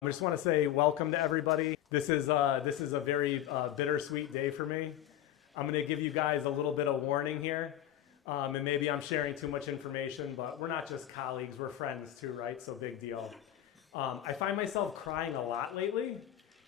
I just want to say welcome to everybody. This is a very bittersweet day for me. I'm going to give you guys a little bit of warning here, and maybe I'm sharing too much information, but we're not just colleagues, we're friends too, right? So big deal. I find myself crying a lot lately.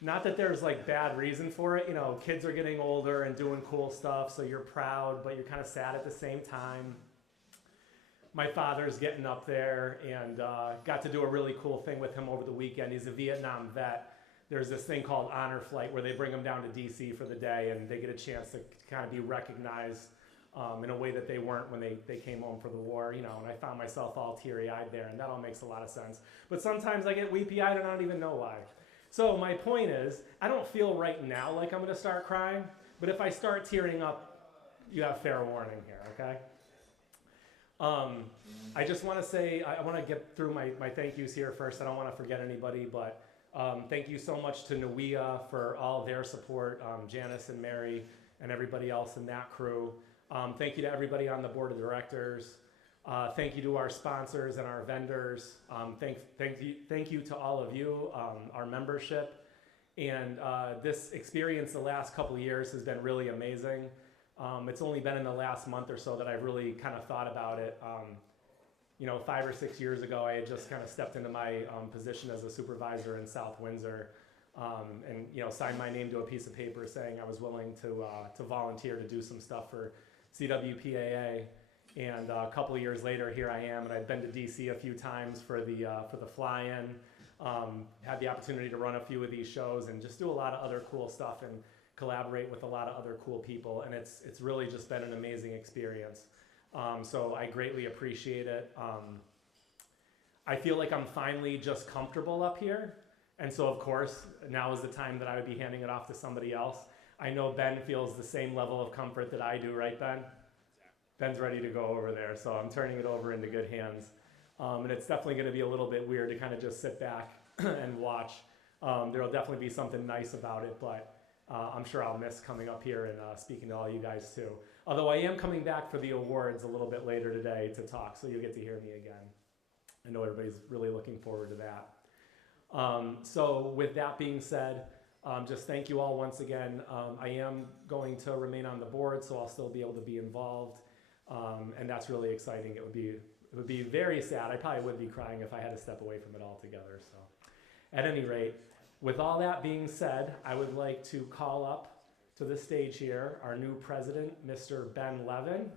Not that there's like bad reason for it. You know, kids are getting older and doing cool stuff, so you're proud, but you're kind of sad at the same time. My father's getting up there and got to do a really cool thing with him over the weekend. He's a Vietnam vet. There's this thing called Honor Flight where they bring him down to DC for the day and they get a chance to kind of be recognized in a way that they weren't when they came home for the war, you know, and I found myself all teary-eyed there, and that all makes a lot of sense. But sometimes I get weepy-eyed and I don't even know why. So my point is, I don't feel right now like I'm gonna start crying, but if I start tearing up, you have fair warning here, okay? I just want to say, I want to get through my thank yous here first. I don't want to forget anybody, but thank you so much to NUIA for all their support, Janice and Mary and everybody else in that crew. Thank you to everybody on the board of directors. Thank you to our sponsors and our vendors. Thank you to all of you, our membership. And this experience the last couple of years has been really amazing. It's only been in the last month or so that I've really kind of thought about it. You know, 5 or 6 years ago, I had just kind of stepped into my position as a supervisor in South Windsor, and you know, signed my name to a piece of paper saying I was willing to volunteer to do some stuff for CWPAA. And a couple of years later, here I am, and I've been to DC a few times for the fly-in. Had the opportunity to run a few of these shows and just do a lot of other cool stuff and collaborate with a lot of other cool people, and it's really just been an amazing experience. So I greatly appreciate it. I feel like I'm finally just comfortable up here, and so of course now is the time that I would be handing it off to somebody else. I know Ben feels the same level of comfort that I do, right, Ben? Ben's ready to go over there, so I'm turning it over into good hands. And it's definitely going to be a little bit weird to kind of just sit back and watch. There'll definitely be something nice about it, but I'm sure I'll miss coming up here and speaking to all you guys too. Although I am coming back for the awards a little bit later today to talk, so you'll get to hear me again. I know everybody's really looking forward to that. So with that being said, just thank you all once again. I am going to remain on the board, so I'll still be able to be involved, and that's really exciting. It would be very sad. I probably would be crying if I had to step away from it altogether. So, at any rate, with all that being said, I would like to call up to the stage here our new president, Mr. Ben Levin,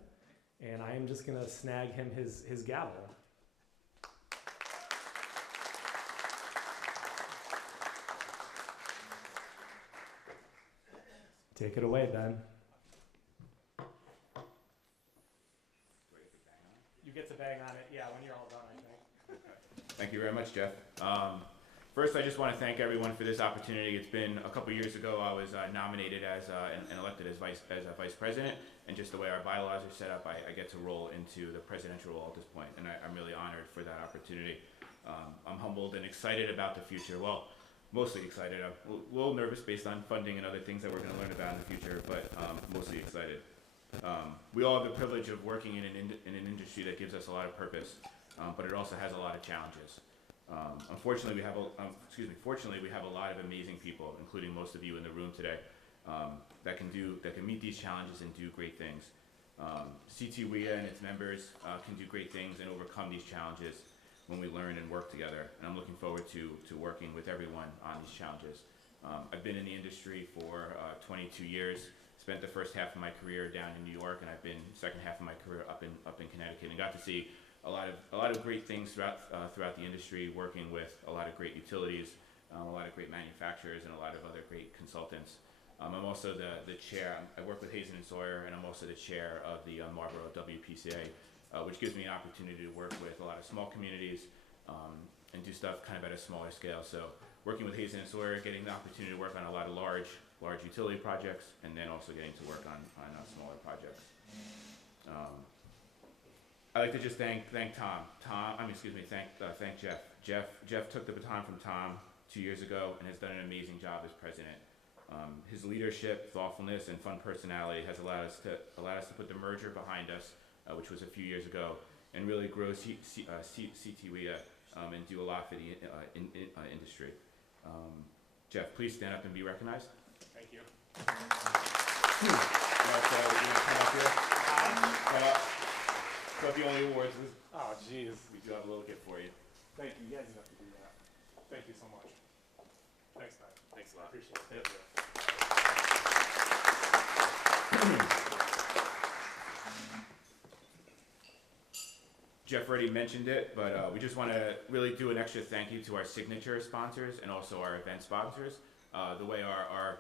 and I am just going to snag him his gavel. Take it away, Ben. You get to bang on it, yeah, when you're all done, I think. Thank you very much, Jeff. First, I just want to thank everyone for this opportunity. It's been a couple years ago I was nominated as and elected as a vice president, and just the way our bylaws are set up, I get to roll into the presidential role at this point, and I'm really honored for that opportunity. I'm humbled and excited about the future. Well, mostly excited. I'm a little nervous based on funding and other things that we're going to learn about in the future, but mostly excited. We all have the privilege of working in an industry that gives us a lot of purpose, but it also has a lot of challenges. Fortunately, we have a lot of amazing people, including most of you in the room today, that can meet these challenges and do great things. CTWIA and its members can do great things and overcome these challenges when we learn and work together. And I'm looking forward to working with everyone on these challenges. I've been in the industry for 22 years. Spent the first half of my career down in New York, and I've been second half of my career up in Connecticut, and got to see a lot of great things throughout the industry, working with a lot of great utilities, a lot of great manufacturers, and a lot of other great consultants. I'm also the chair. I work with Hazen and Sawyer, and I'm also the chair of the Marlboro WPCA, which gives me an opportunity to work with a lot of small communities and do stuff kind of at a smaller scale. So working with Hazen and Sawyer, getting the opportunity to work on a lot of large utility projects, and then also getting to work on smaller projects. I'd like to just thank Tom. Thank Jeff. Jeff took the baton from Tom 2 years ago and has done an amazing job as president. His leadership, thoughtfulness, and fun personality has allowed us to put the merger behind us, which was a few years ago, and really grow CTWIA and do a lot for the industry. Jeff, please stand up and be recognized. Thank you. You come up here. Come up. Put the only awards. Oh, jeez. We do have a little gift for you. Thank you. You guys have to do that. Thank you so much. Thanks, man. Thanks a lot. Appreciate it. Yep. Jeff already mentioned it, but we just want to really do an extra thank you to our signature sponsors and also our event sponsors. The way our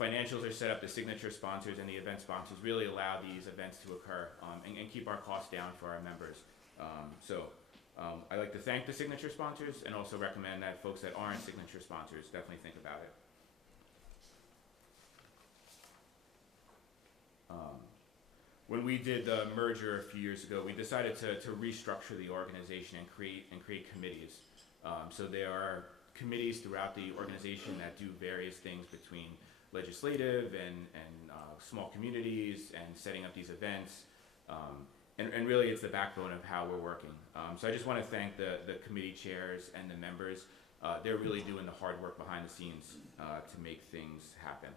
financials are set up, the signature sponsors and the event sponsors really allow these events to occur and keep our costs down for our members. I'd like to thank the signature sponsors and also recommend that folks that aren't signature sponsors definitely think about it. When we did the merger a few years ago, we decided to restructure the organization and create committees. So there are committees throughout the organization that do various things between legislative and small communities and setting up these events. And really it's the backbone of how we're working. So I just want to thank the committee chairs and the members. They're really doing the hard work behind the scenes to make things happen.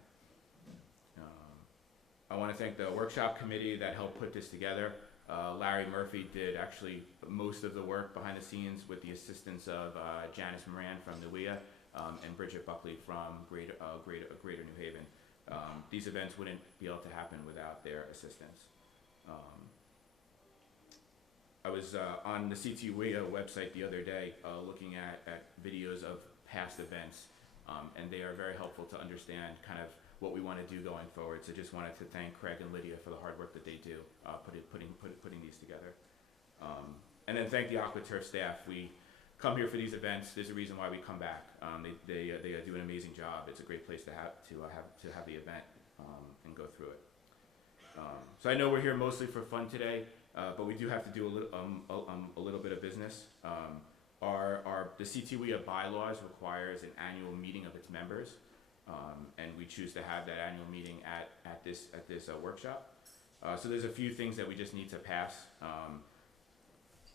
I want to thank the workshop committee that helped put this together. Larry Murphy did actually most of the work behind the scenes with the assistance of Janice Moran from NWIA and Bridget Buckley from Greater New Haven. These events wouldn't be able to happen without their assistance. I was on the CTWIA website the other day looking at videos of past events, and they are very helpful to understand kind of what we want to do going forward. So just wanted to thank Craig and Lydia for the hard work that they do putting these together. And then thank the AquaTurf staff. We come here for these events. There's a reason why we come back. They do an amazing job. It's a great place to have the event and go through it. So I know we're here mostly for fun today, but we do have to do a little bit of business. The CTWIA bylaws requires an annual meeting of its members. And we choose to have that annual meeting at this workshop. So there's a few things that we just need to pass.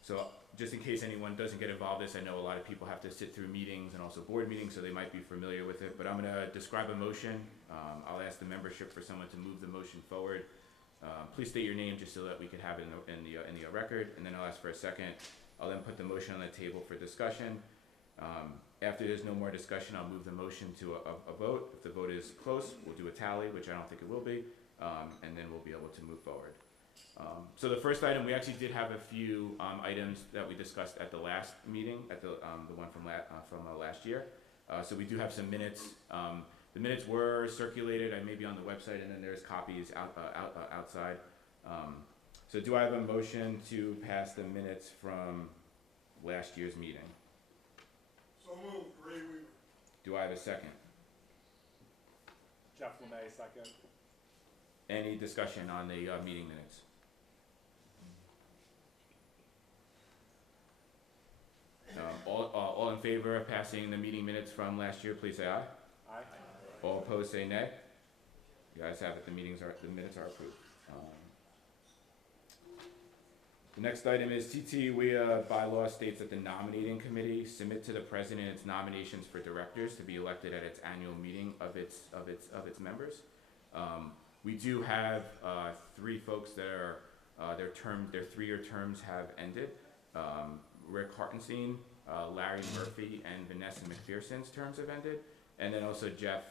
So just in case anyone doesn't get involved in this, I know a lot of people have to sit through meetings and also board meetings, so they might be familiar with it. But I'm going to describe a motion. I'll ask the membership for someone to move the motion forward. Please state your name just so that we can have it in the record, and then I'll ask for a second. I'll then put the motion on the table for discussion. After there's no more discussion, I'll move the motion to a vote. If the vote is close, we'll do a tally, which I don't think it will be, and then we'll be able to move forward. So the first item, we actually did have a few items that we discussed at the last meeting, at the one from last year. So we do have some minutes. The minutes were circulated. I may be on the website, and then there's copies outside. So do I have a motion to pass the minutes from last year's meeting? So moved, Ray Weaver. Do I have a second? Jeff Lemay, second. Any discussion on the meeting minutes? All in favor of passing the meeting minutes from last year, please say aye. Aye. All opposed, say nay. You guys have it. The minutes are approved. The next item is TTWIA bylaw states that the nominating committee submit to the president its nominations for directors to be elected at its annual meeting of its members. We do have 3 folks that are their 3-year terms have ended. Rick Hartenstein, Larry Murphy, and Vanessa McPherson's terms have ended, and then also Jeff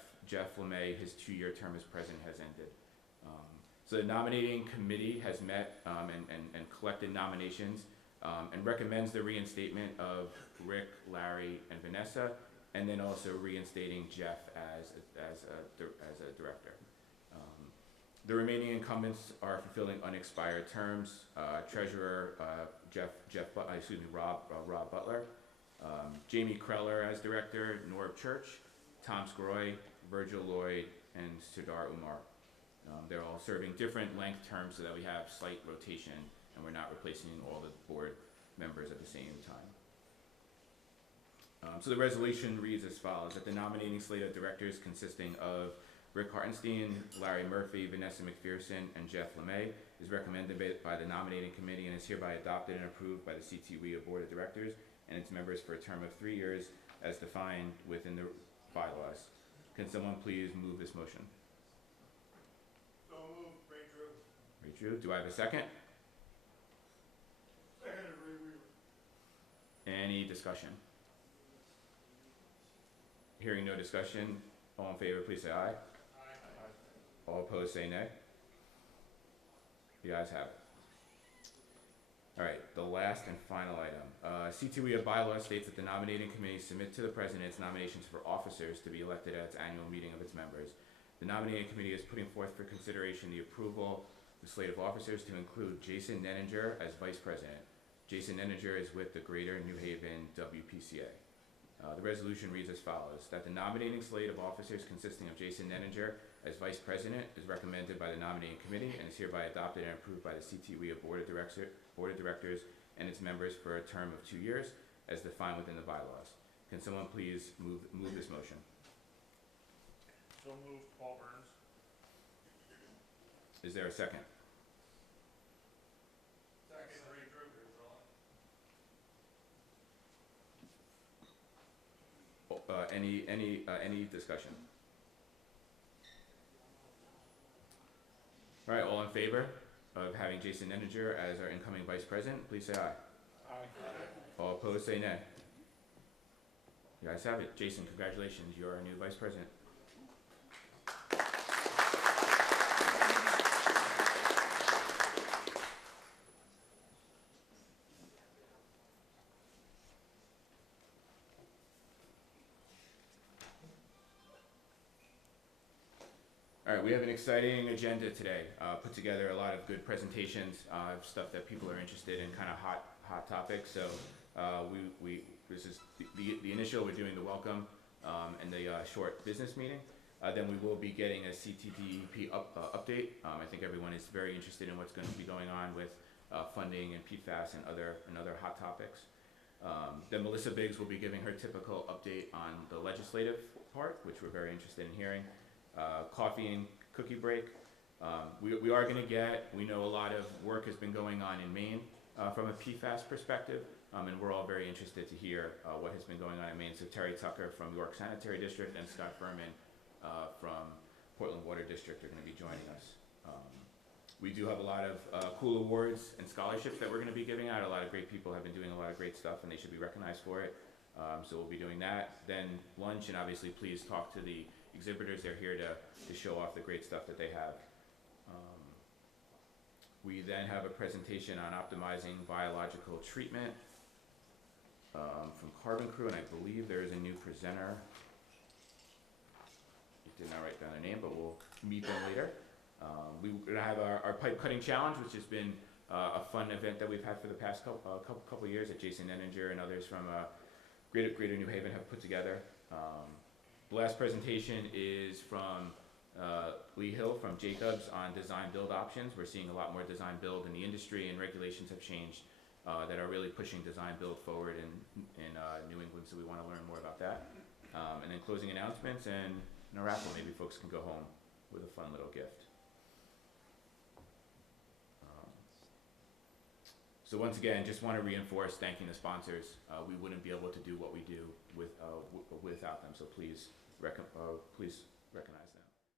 Lemay, his 2-year term as president has ended. So the nominating committee has met and collected nominations and recommends the reinstatement of Rick, Larry, and Vanessa, and then also reinstating Jeff as a director. The remaining incumbents are fulfilling unexpired terms. Treasurer Rob Butler, Jamie Kreller as director, Norb Church, Tom Scroy, Virgil Lloyd, and Sudar Umar. They're all serving different length terms so that we have slight rotation and we're not replacing all the board members at the same time. So the resolution reads as follows: that the nominating slate of directors consisting of Rick Hartenstein, Larry Murphy, Vanessa McPherson, and Jeff Lemay is recommended by the nominating committee and is hereby adopted and approved by the CTWIA Board of Directors and its members for a term of 3 years as defined within the bylaws. Can someone please move this motion? So moved, Ray Drew. Ray Drew, do I have a second? Seconded, Ray Weaver. Any discussion? Hearing no discussion, all in favor please say aye. Aye. All opposed say nay. The ayes have it. Alright, the last and final item. C2E bylaw states that the nominating committee submit to the president its nominations for officers to be elected at its annual meeting of its members. The nominating committee is putting forth for consideration the approval of the slate of officers to include Jason Nenninger as vice president. Jason Nenninger is with the Greater New Haven WPCA. The resolution reads as follows, that the nominating slate of officers consisting of Jason Nenninger as vice president is recommended by the nominating committee and is hereby adopted and approved by the CTWE Board of Directors and its members for a term of 2 years as defined within the bylaws. Can someone please move this motion? So moved, Paul Burns. Is there a second? Second, Ray Drew. Any discussion? All right, all in favor of having Jason Nenninger as our incoming vice president, please say aye. Aye. All opposed, say nay. You guys have it. Jason, congratulations. You're our new vice president. All right, we have an exciting agenda today. Put together a lot of good presentations, stuff that people are interested in, kind of hot topics. So this is the initial. We're doing the welcome and the short business meeting. Then we will be getting a CTDEP update. I think everyone is very interested in what's going to be going on with funding and PFAS and other hot topics. Then Melissa Biggs will be giving her typical update on the legislative part, which we're very interested in hearing. Coffee and cookie break. We are going to we know a lot of work has been going on in Maine from a PFAS perspective, and we're all very interested to hear what has been going on in Maine. So Terry Tucker from York Sanitary District and Scott Furman from Portland Water District are going to be joining us. We do have a lot of cool awards and scholarships that we're going to be giving out. A lot of great people have been doing a lot of great stuff, and they should be recognized for it. So we'll be doing that. Then lunch, and obviously please talk to the exhibitors. They're here to show off the great stuff that they have. We then have a presentation on optimizing biological treatment from Carbon Crew, and I believe there is a new presenter. I did not write down their name, but we'll meet them later. We're going to have our pipe cutting challenge, which has been a fun event that we've had for the past couple years that Jason Nenninger and others from Greater New Haven have put together. The last presentation is from Lee Hill from Jacobs on design build options. We're seeing a lot more design build in the industry, and regulations have changed that are really pushing design build forward in New England, so we want to learn more about that. And then closing announcements and a raffle. Maybe folks can go home with a fun little gift. So once again, just want to reinforce thanking the sponsors. We wouldn't be able to do what we do without them, so please recognize them.